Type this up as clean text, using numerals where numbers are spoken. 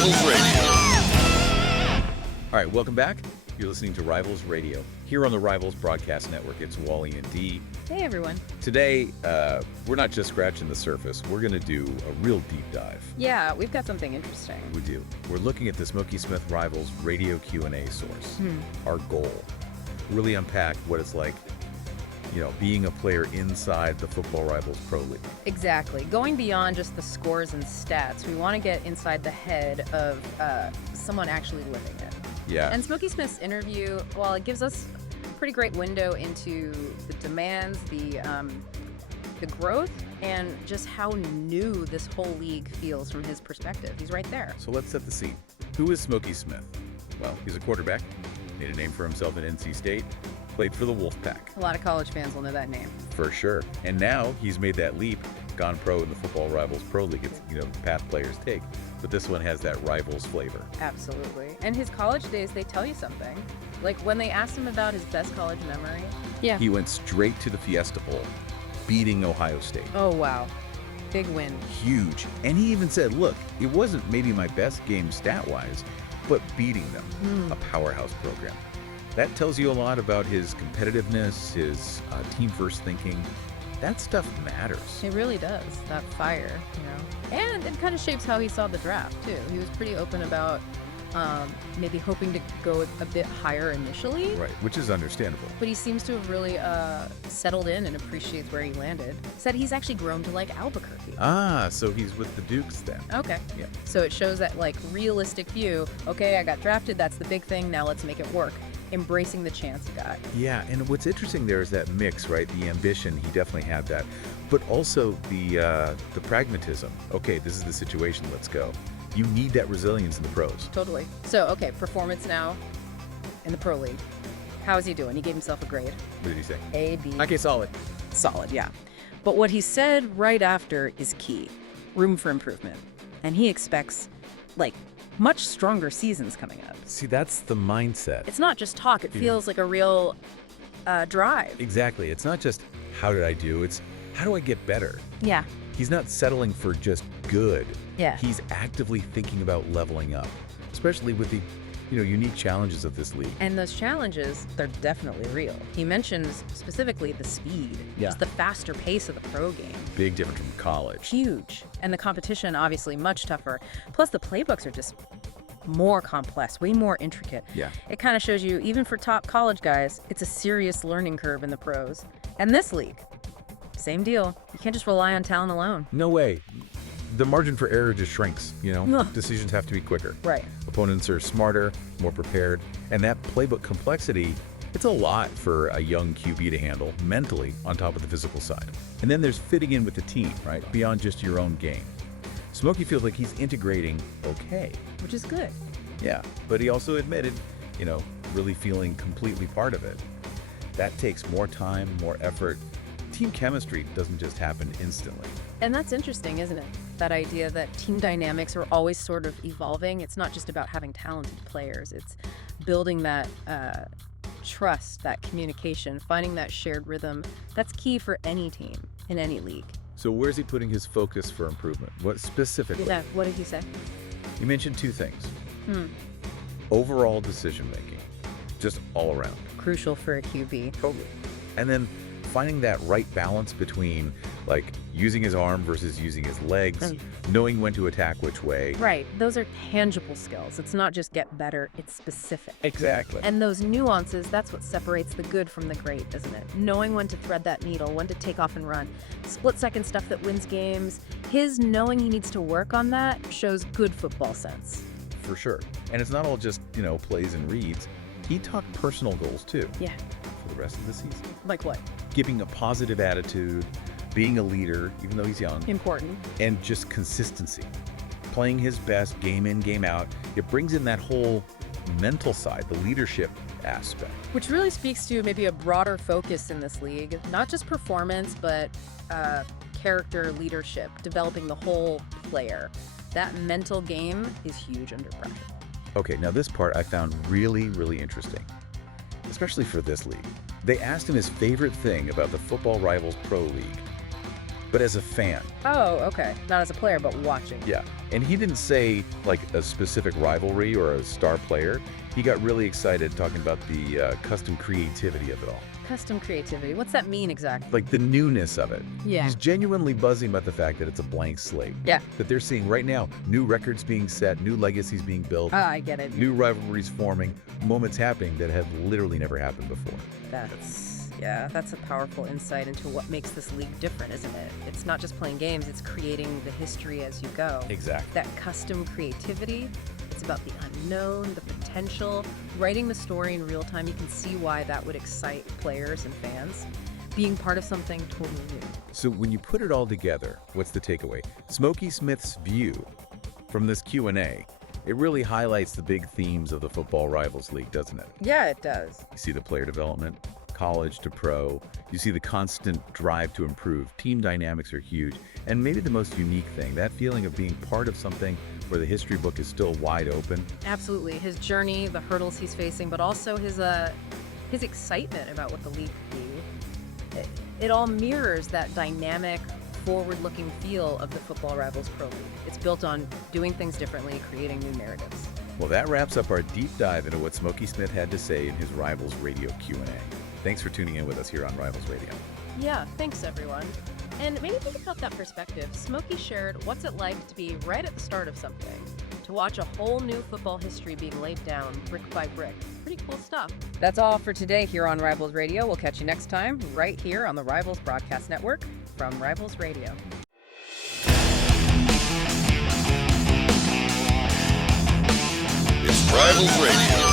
Rivals Radio. All right, welcome back. You're listening to Rivals Radio. Here on the Rivals Broadcast Network, it's Wally and Dee. Hey, everyone. Today, we're not just scratching the surface. We're going to do a real deep dive. Yeah, we've got something interesting. We do. We're looking at the Smokey Smith Rivals radio Q&A source. Our goal. Really unpack what it's like, being a player inside the Football Rivals Pro League. Exactly. Going beyond just the scores and stats, we want to get inside the head of someone actually living it. Yeah. And Smokey Smith's interview, well, it gives us a pretty great window into the demands, the growth, and just how new this whole league feels from his perspective. He's right there. So let's set the scene. Who is Smokey Smith? Well, he's a quarterback, made a name for himself at NC State, played for the Wolfpack. A lot of college fans will know that name. For sure. And now he's made that leap, gone pro in the Football Rivals Pro League. It's, path players take. But this one has that Rivals flavor. Absolutely. And his college days, they tell you something. Like when they asked him about his best college memory. Yeah. He went straight to the Fiesta Bowl, beating Ohio State. Oh, wow. Big win. Huge. And he even said, look, it wasn't maybe my best game stat-wise, but beating them, a powerhouse program. That tells you a lot about his competitiveness, his team-first thinking. That stuff matters. It really does, that fire, And it kind of shapes how he saw the draft, too. He was pretty open about maybe hoping to go a bit higher initially. Right, which is understandable. But he seems to have really settled in and appreciates where he landed. Said he's actually grown to like Albuquerque. Ah, so he's with the Dukes then. Okay. Yeah. So it shows that, realistic view. Okay, I got drafted, that's the big thing, now let's make it work. Embracing the chance he got. Yeah, and what's interesting there is that mix, right? The ambition, he definitely had that. But also the pragmatism. Okay, this is the situation, let's go. You need that resilience in the pros. Totally. So, okay, performance now in the Pro League. How is he doing? He gave himself a grade. What did he say? A, B. Okay, solid. Solid, yeah. But what he said right after is key. Room for improvement. And he expects, much stronger seasons coming up. See, that's the mindset. It's not just talk. It feels like a real drive. Exactly. It's not just, how did I do? It's, how do I get better? Yeah. He's not settling for just good. Yeah. He's actively thinking about leveling up, especially with the unique challenges of this league. And those challenges, they're definitely real. He mentions specifically the speed, just the faster pace of the pro game. Big difference from college. Huge. And the competition, obviously, much tougher. Plus, the playbooks are just more complex, way more intricate. Yeah. It kind of shows you, even for top college guys, it's a serious learning curve in the pros. And this league, same deal. You can't just rely on talent alone. No way. The margin for error just shrinks, Decisions have to be quicker. Right. Opponents are smarter, more prepared, and that playbook complexity, it's a lot for a young QB to handle mentally on top of the physical side. And then there's fitting in with the team, right? Beyond just your own game. Smokey feels like he's integrating okay. Which is good. Yeah, but he also admitted, really feeling completely part of it. That takes more time, more effort. Team chemistry doesn't just happen instantly. And that's interesting, isn't it? That idea that team dynamics are always sort of evolving. It's not just about having talented players. It's building that trust, that communication, finding that shared rhythm. That's key for any team in any league. So where's he putting his focus for improvement? What specifically? Yeah, what did he say? He mentioned two things. Overall decision-making, just all around. Crucial for a QB. Totally. And then finding that right balance between, using his arm versus using his legs, knowing when to attack which way. Right. Those are tangible skills. It's not just get better, it's specific. Exactly. And those nuances, that's what separates the good from the great, isn't it? Knowing when to thread that needle, when to take off and run. Split-second stuff that wins games. His knowing he needs to work on that shows good football sense. For sure. And it's not all just, plays and reads. He talked personal goals, too. Yeah. For the rest of the season. Like what? Giving a positive attitude, being a leader, even though he's young. Important. And just consistency. Playing his best game in, game out. It brings in that whole mental side, the leadership aspect. Which really speaks to maybe a broader focus in this league. Not just performance, but character, leadership, developing the whole player. That mental game is huge under pressure. Okay, now this part I found really, really interesting, especially for this league. They asked him his favorite thing about the Football Rivals Pro League. but as a fan. Oh, okay. Not as a player, but watching. Yeah, and he didn't say like a specific rivalry or a star player. He got really excited talking about the custom creativity of it all. Custom creativity. What's that mean exactly? Like the newness of it. Yeah. He's genuinely buzzing about the fact that it's a blank slate. Yeah. That they're seeing right now new records being set, new legacies being built, I get it. new rivalries forming, moments happening that have literally never happened before. That's a powerful insight into what makes this league different, isn't it? It's not just playing games, it's creating the history as you go. Exactly. That custom creativity, it's about the unknown, the potential, writing the story in real time. You can see why that would excite players and fans. Being part of something totally new. So when you put it all together, what's the takeaway? Smokey Smith's view from this Q&A, it really highlights the big themes of the Football Rivals League, doesn't it? Yeah, it does. You see the player development, college to pro. You see the constant drive to improve. Team dynamics are huge. And maybe the most unique thing, that feeling of being part of something where the history book is still wide open. Absolutely. His journey, the hurdles he's facing, but also his excitement about what the league could be. It all mirrors that dynamic, forward-looking feel of the Football Rivals Pro League. It's built on doing things differently, creating new narratives. Well, that wraps up our deep dive into what Smokey Smith had to say in his Rivals Radio Q&A. Thanks for tuning in with us here on Rivals Radio. Yeah, thanks everyone. And maybe think about that perspective. Smokey shared what's it like to be right at the start of something, to watch a whole new football history being laid down brick by brick. Pretty cool stuff. That's all for today here on Rivals Radio. We'll catch you next time right here on the Rivals Broadcast Network from Rivals Radio. It's Rivals Radio.